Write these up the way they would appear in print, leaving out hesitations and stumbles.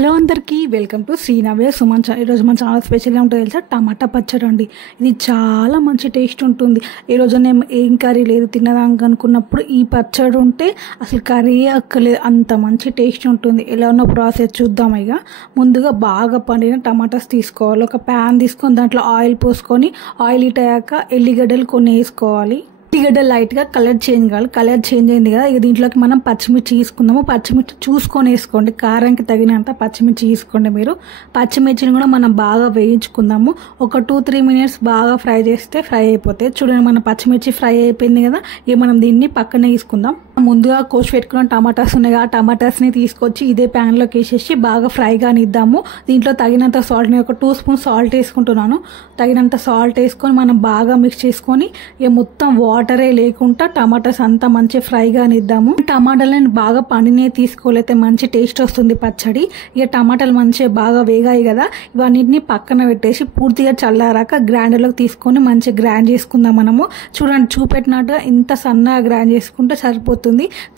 Hello అందరికీ welcome to Srinavya Suman ఈరోజు మన చాలా స్పెషల్గా ఉంటుంది తెలుసా, టమాటా పచ్చడి అండి. ఇది చాలా మంచి టేస్ట్ ఉంటుంది. ఈరోజు నేను ఏం కర్రీ లేదు తినడానికి అనుకున్నప్పుడు ఈ పచ్చడి ఉంటే అసలు కర్రీ అక్కలేదు, అంత మంచి టేస్ట్ ఉంటుంది. ఎలా ఉన్న ప్రాసెస్ చూద్దాం. ఇక ముందుగా బాగా పండిన టమాటాస్ తీసుకోవాలి. ఒక ప్యాన్ తీసుకొని దాంట్లో ఆయిల్ పోసుకొని ఆయిల్ హీట్ అయ్యాక ఎల్లిగడ్డలు కొన్ని వేసుకోవాలి. ఉల్లిగడ్డ లైట్గా కలర్ చేంజ్ కావాలి. కలర్ చేంజ్ అయింది కదా, ఇక దీంట్లోకి మనం పచ్చిమిర్చి తీసుకుందాము. పచ్చిమిర్చి చూసుకొని వేసుకోండి, కారానికి తగినంత పచ్చిమిర్చి తీసుకోండి. మీరు పచ్చిమిర్చిని కూడా మనం బాగా వేయించుకుందాము. ఒక 2-3 మినిట్స్ బాగా ఫ్రై చేస్తే ఫ్రై అయిపోతాయి. చూడండి, మన పచ్చిమిర్చి ఫ్రై అయిపోయింది కదా. ఇక మనం దీన్ని పక్కనే తీసుకుందాం. ముందుగా కోసి పెట్టుకున్న టమాటాస్ ఉన్నాయి కదా, ఆ టమాటాస్ని తీసుకొచ్చి ఇదే ప్యాన్లోకి వేసేసి బాగా ఫ్రైగా నిద్దాము. దీంట్లో తగినంత సాల్ట్, నేను ఒక 2 స్పూన్ సాల్ట్ వేసుకుంటున్నాను. తగినంత సాల్ట్ వేసుకొని మనం బాగా మిక్స్ చేసుకొని ఇక మొత్తం వాటరే లేకుండా టమాటాస్ అంతా మంచి ఫ్రైగా నిద్దాము. టమాటాలను బాగా పండినే తీసుకోలేతే మంచి టేస్ట్ వస్తుంది పచ్చడి. ఇక టమాటాలు మంచిగా బాగా వేగాయి కదా, ఇవన్నిటిని పక్కన పెట్టేసి పూర్తిగా చల్లారాక గ్రైండర్లోకి తీసుకొని మంచిగా గ్రైండ్ చేసుకుందాం. మనము చూడండి, చూపెట్టినట్టుగా ఇంత సన్నగా గ్రైండ్ చేసుకుంటే సరిపోతుంది.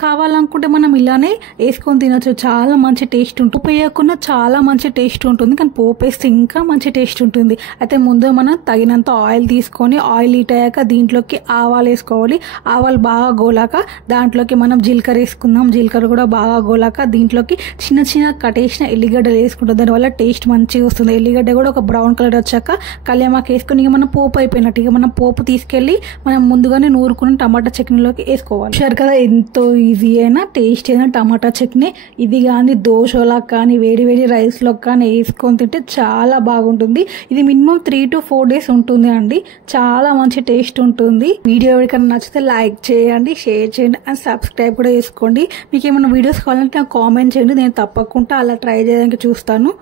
కావాలనుకుంటే మనం ఇలానే వేసుకొని తినొచ్చు, చాలా మంచి టేస్ట్ ఉంటుంది. పోపు వేయకుండా చాలా మంచి టేస్ట్ ఉంటుంది, కానీ పోపు వేస్తే ఇంకా మంచి టేస్ట్ ఉంటుంది. అయితే ముందు మనం తగినంత ఆయిల్ తీసుకొని ఆయిల్ హీట్ అయ్యాక దీంట్లోకి ఆవాలు వేసుకోవాలి. ఆవాలు బాగా గోలాక దాంట్లోకి మనం జీలకర్ర వేసుకుందాం. జీలకర్ర కూడా బాగా గోలాక దీంట్లోకి చిన్న చిన్న కట్టేసిన ఎల్లిగడ్డలు వేసుకుంటాం. దానివల్ల టేస్ట్ మంచిగా వస్తుంది. ఎల్లిగడ్డ కూడా ఒక బ్రౌన్ కలర్ వచ్చాక కళ్యామాకు వేసుకొని ఇక మనం పోపు అయిపోయినట్టు ఇక మనం పోపు తీసుకెళ్ళి మనం ముందుగానే నూరుకుని టమాటా చట్నీలోకి వేసుకోవాలి. చూశారు కదా, ఎంతో ఈజీ అయినా టేస్ట్ అయినా టమాటా చట్నీ. ఇది కానీ దోశలా కానీ వేడి వేడి రైస్లో కానీ వేసుకొని తింటే చాలా బాగుంటుంది. ఇది మినిమం 3 to 4 days ఉంటుంది అండి. చాలా మంచి టేస్ట్ ఉంటుంది. వీడియో ఎవరికైనా నచ్చితే లైక్ చేయండి, షేర్ చేయండి అండ్ సబ్స్క్రైబ్ కూడా చేసుకోండి. మీకు ఏమైనా వీడియోస్ కావాలంటే నాకు కామెంట్ చేయండి, నేను తప్పకుండా అలా ట్రై చేయడానికి చూస్తాను.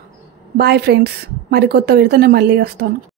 బాయ్ ఫ్రెండ్స్, మరి కొత్త వీడియోతో నేను మళ్ళీ వస్తాను.